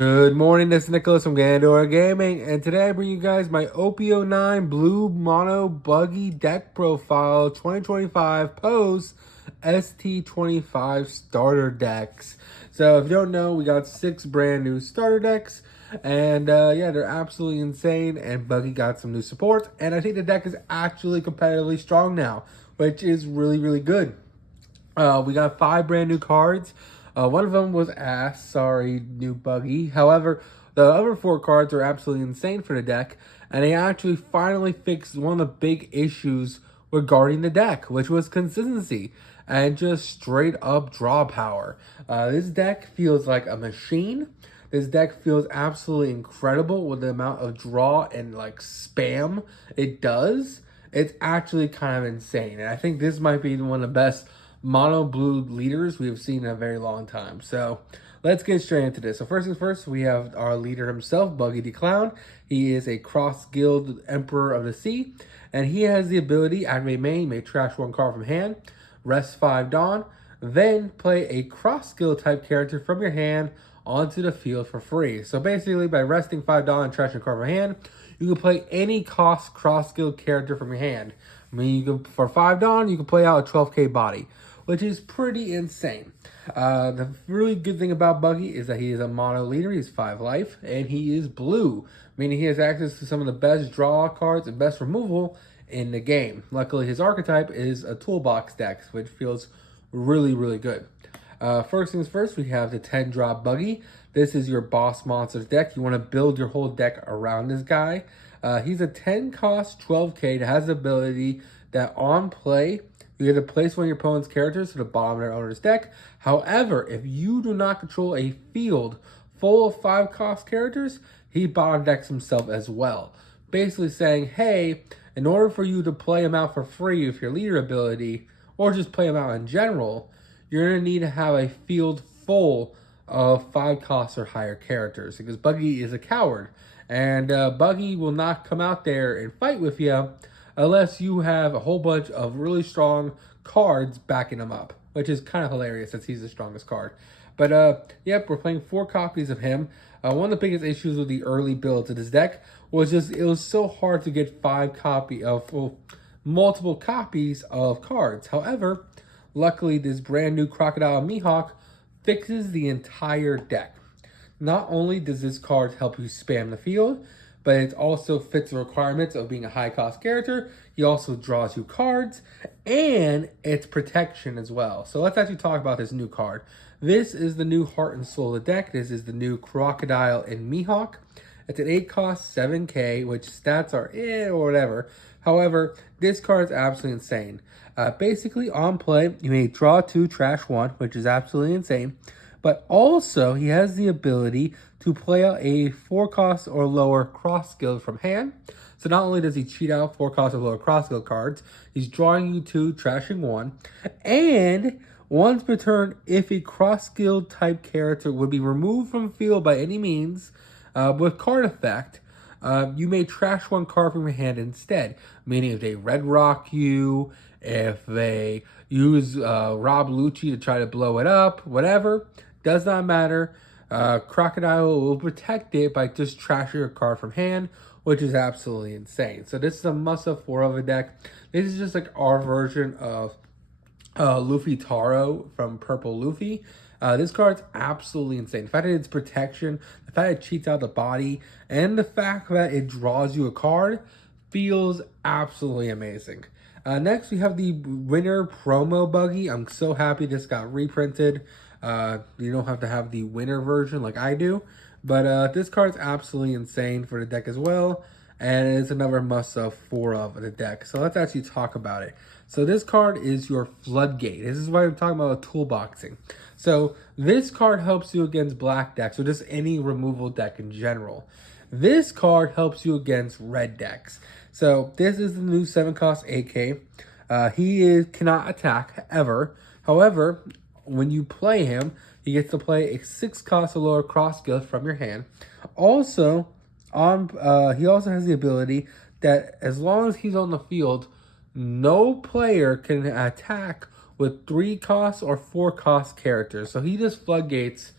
Good morning, this is Nicholas from Gandor Gaming, and today I bring you guys my OP09 Blue Mono Buggy Deck Profile 2025 Pose ST-25 Starter Decks. So if you don't know, we got 6 brand new starter decks, and yeah, they're absolutely insane, and Buggy got some new support, and I think the deck is actually competitively strong now, which is really good. We got 5 brand new cards. One of them was ass, sorry, new Buggy. However, the other 4 cards are absolutely insane for the deck, and they actually finally fixed one of the big issues regarding the deck, which was consistency and just straight up draw power. This deck feels like a machine. This deck feels absolutely incredible with the amount of draw and like spam it does. It's actually kind of insane, and I think this might be one of the best mono blue leaders we have seen in a very long time. So let's get straight into this. So first things first, we have our leader himself, Buggy the Clown. He is a cross guild Emperor of the Sea, and he has the ability, activate main, may trash 1 card from hand, rest 5 Dawn, then play a cross guild type character from your hand onto the field for free. So basically, by resting 5 Dawn and trashing a card from hand, you can play any cost cross guild character from your hand. I mean, you can, for 5 Dawn, you can play out a 12k body, which is pretty insane. The really good thing about Buggy is that he is a mono leader. He's 5 life, and he is blue, meaning he has access to some of the best draw cards and best removal in the game. Luckily, his archetype is a toolbox deck, which feels really good. First things first, we have the 10 drop Buggy. This is your boss monsters deck. You want to build your whole deck around this guy. He's a 10 cost 12k that has the ability that on play, you get to place one of your opponent's characters to the bottom of their owner's deck. However, if you do not control a field full of 5 cost characters, he bottom decks himself as well. Basically saying, hey, in order for you to play him out for free with your leader ability, or just play him out in general, you're going to need to have a field full of 5 cost or higher characters, because Buggy is a coward. And Buggy will not come out there and fight with you unless you have a whole bunch of really strong cards backing him up, which is kind of hilarious since he's the strongest card. But yep, we're playing 4 copies of him. One of the biggest issues with the early builds of this deck was just it was so hard to get multiple copies of cards. However, luckily this brand new Crocodile Mihawk fixes the entire deck. Not only does this card help you spam the field, but it also fits the requirements of being a high cost character. He also draws you cards, and it's protection as well. So let's actually talk about this new card. This is the new Heart and Soul of the deck. This is the new Crocodile and Mihawk. It's an 8 cost 7k, which stats are or whatever. However, this card is absolutely insane. Basically, on play, you may draw 2, trash 1, which is absolutely insane. But also, he has the ability to play out a 4 cost or lower cross guild from hand. So not only does he cheat out 4 cost or lower cross guild cards, he's drawing you 2, trashing 1. And once per turn, if a cross guild type character would be removed from field by any means, with card effect, you may trash 1 card from your hand instead. Meaning if they red rock you, if they use Rob Lucci to try to blow it up, whatever, does not matter. Crocodile will protect it by just trashing a card from hand, which is absolutely insane. So this is a must-have 4 of a deck. This is just like our version of Luffy Taro from Purple Luffy. This card's absolutely insane. The fact that it's protection, the fact that it cheats out the body, and the fact that it draws you a card feels absolutely amazing. Next, we have the winner promo Buggy. I'm so happy this got reprinted. You don't have to have the winner version like I do. But this card's absolutely insane for the deck as well. And it's another must-have 4 of the deck. So let's actually talk about it. So this card is your Floodgate. This is why I'm talking about toolboxing. So this card helps you against black decks or just any removal deck in general. This card helps you against red decks. So this is the new 7 cost 8k. Cannot attack ever. However, when you play him, he gets to play a 6 cost or lower cross guild from your hand. Also, he also has the ability that as long as he's on the field, no player can attack with 3 cost or 4 cost characters. So he just floodgates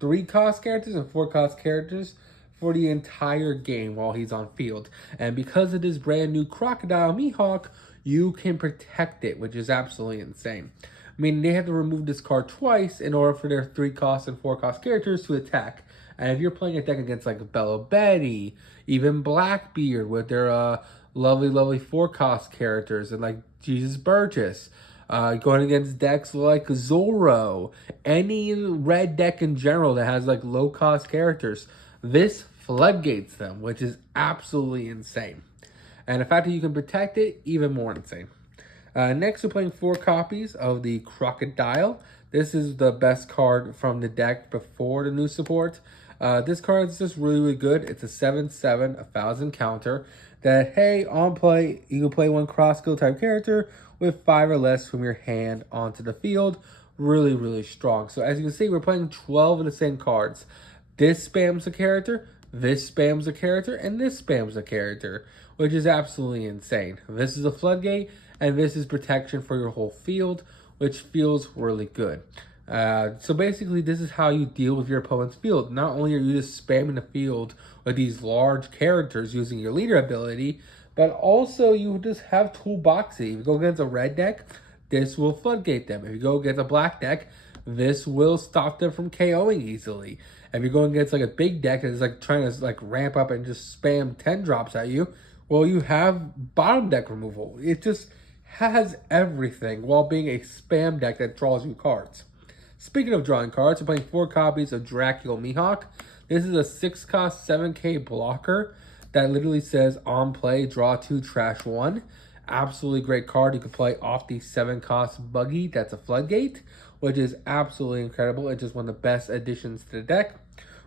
3-cost characters and 4-cost characters for the entire game while he's on field. And because of this brand new Crocodile Mihawk, you can protect it, which is absolutely insane. I mean, they have to remove this card twice in order for their 3-cost and 4-cost characters to attack. And if you're playing a deck against like Bella Betty, even Blackbeard with their lovely 4-cost characters, and like Jesus Burgess, going against decks like Zorro, any red deck in general that has like low-cost characters, this floodgates them, which is absolutely insane. And the fact that you can protect it, even more insane. Next, we're playing 4 copies of the Crocodile. This is the best card from the deck before the new support. This card is just really good. It's a 7/7, 1,000 counter. That, hey, on play, you can play one cross-skill type character with 5 or less from your hand onto the field. Really strong. So as you can see, we're playing 12 of the same cards. This spams a character, this spams a character, and this spams a character, which is absolutely insane. This is a floodgate, and this is protection for your whole field, which feels really good. So basically, this is how you deal with your opponent's field. Not only are you just spamming the field with these large characters using your leader ability, but also you just have toolboxing. If you go against a red deck, this will floodgate them. If you go against a black deck, this will stop them from KOing easily. If you're going against like a big deck that's like trying to like ramp up and just spam 10 drops at you, well, you have bottom deck removal. It just has everything while being a spam deck that draws you cards. Speaking of drawing cards, we're playing 4 copies of Dracula Mihawk. This is a 6-cost 7k blocker that literally says on play, draw 2, trash 1. Absolutely great card. You can play off the 7-cost Buggy. That's a floodgate, which is absolutely incredible. It's just one of the best additions to the deck.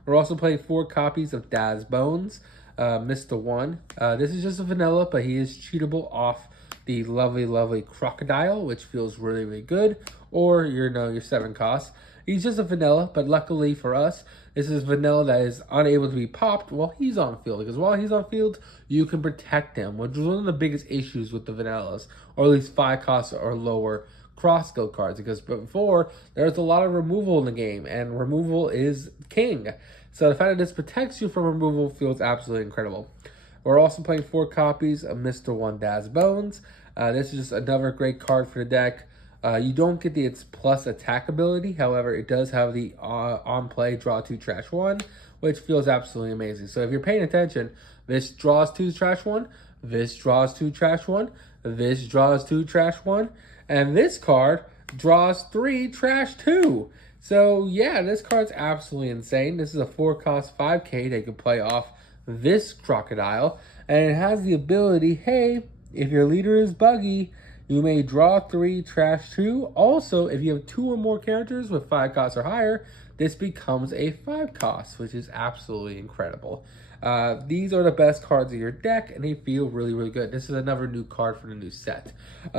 We're also playing 4 copies of Daz Bones, Mr. 1. This is just a vanilla, but he is cheatable off the lovely Crocodile, which feels really good, or your 7-cost. He's just a vanilla, but luckily for us, this is vanilla that is unable to be popped while he's on field, because while he's on field, you can protect him, which is one of the biggest issues with the vanillas, or at least 5-cost or lower cross-skill cards, because before, there's a lot of removal in the game, and removal is king. So the fact that this protects you from removal feels absolutely incredible. We're also playing 4 copies of Mr. 1 Daz Bones. This is just another great card for the deck. You don't get its plus attack ability. However, it does have the on play, draw 2, trash 1, which feels absolutely amazing. So if you're paying attention, this draws 2, trash 1, this draws 2, trash 1, this draws 2, trash 1, and this card draws 3, trash 2. So yeah, this card's absolutely insane. This is a 4-cost 5k that you can play off this Crocodile, and it has the ability, hey, if your leader is Buggy, you may draw 3, trash 2. Also, if you have 2 or more characters with 5 costs or higher, this becomes a 5-cost, which is absolutely incredible. These are the best cards of your deck, and they feel really good. This is another new card for the new set.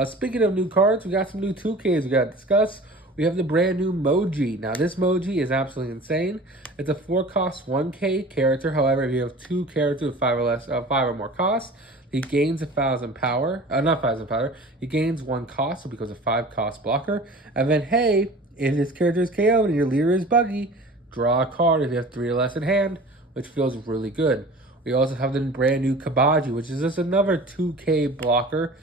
Speaking of new cards, we got some new 2Ks we got to discuss. We have the brand new Moji. Now, this Moji is absolutely insane. It's a 4-cost 1k character. However, if you have 2 characters with 5 or more costs, he gains 1,000 power. Not 1,000 power. He gains 1 cost, so becomes a 5-cost blocker. And then, hey, if this character is KO and your leader is Buggy, draw a card if you have 3 or less in hand, which feels really good. We also have the brand new Kabaji, which is just another 2k blocker,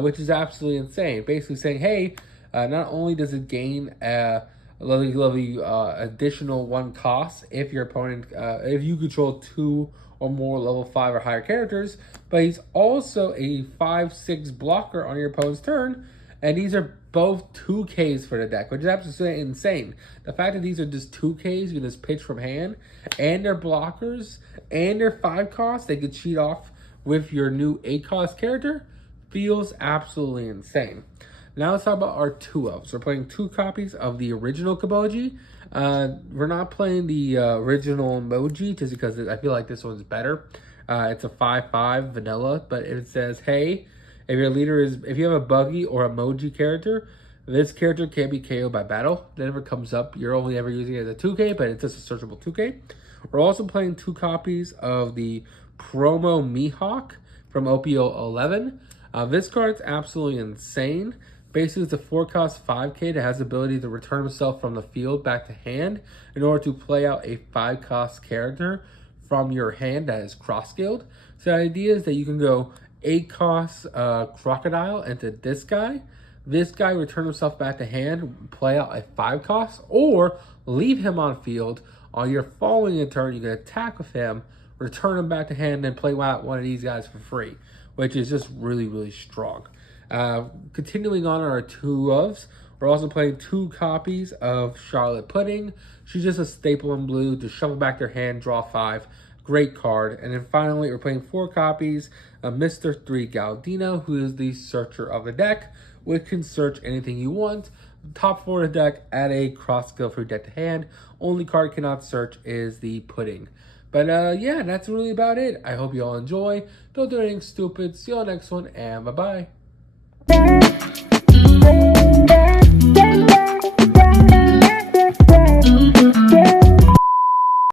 which is absolutely insane. Basically saying, hey, not only does it gain a lovely additional 1 cost if your opponent, if you control 2 or more level 5 or higher characters, but he's also a 5/6 blocker on your opponent's turn, and these are both 2Ks for the deck, which is absolutely insane. The fact that these are just 2Ks, you can just pitch from hand, and they're blockers, and they're 5 costs, they could cheat off with your new 8-cost character, feels absolutely insane. Now let's talk about our 2-ofs. We're playing 2 copies of the original Kaboji. We're not playing the original emoji just because I feel like this one's better. It's a 5/5 vanilla, but it says, hey, if your leader is, if you have a Buggy or emoji character, this character can't be KO'd by battle. That never comes up. You're only ever using it as a 2K, but it's just a searchable 2K. We're also playing 2 copies of the promo Mihawk from OP09. This card's absolutely insane. Basically, it's a 4-cost 5K that has the ability to return himself from the field back to hand in order to play out a 5-cost character from your hand that is cross-skilled. So the idea is that you can go 8-cost Crocodile into this guy. This guy return himself back to hand, play out a 5-cost, or leave him on field. On your following turn, you can attack with him, return him back to hand, and play out one of these guys for free, which is just really, really strong. Continuing on our 2 ofs, we're also playing 2 copies of Charlotte Pudding. She's just a staple in blue to shuffle back their hand, draw 5. Great card. And then finally, we're playing 4 copies of Mr. 3 Galdino, who is the searcher of the deck, which can search anything you want. Top 4 of the deck, add a cross skill for your deck to hand. Only card cannot search is the Pudding. But yeah, that's really about it. I hope you all enjoy. Don't do anything stupid. See you all next one, and bye-bye.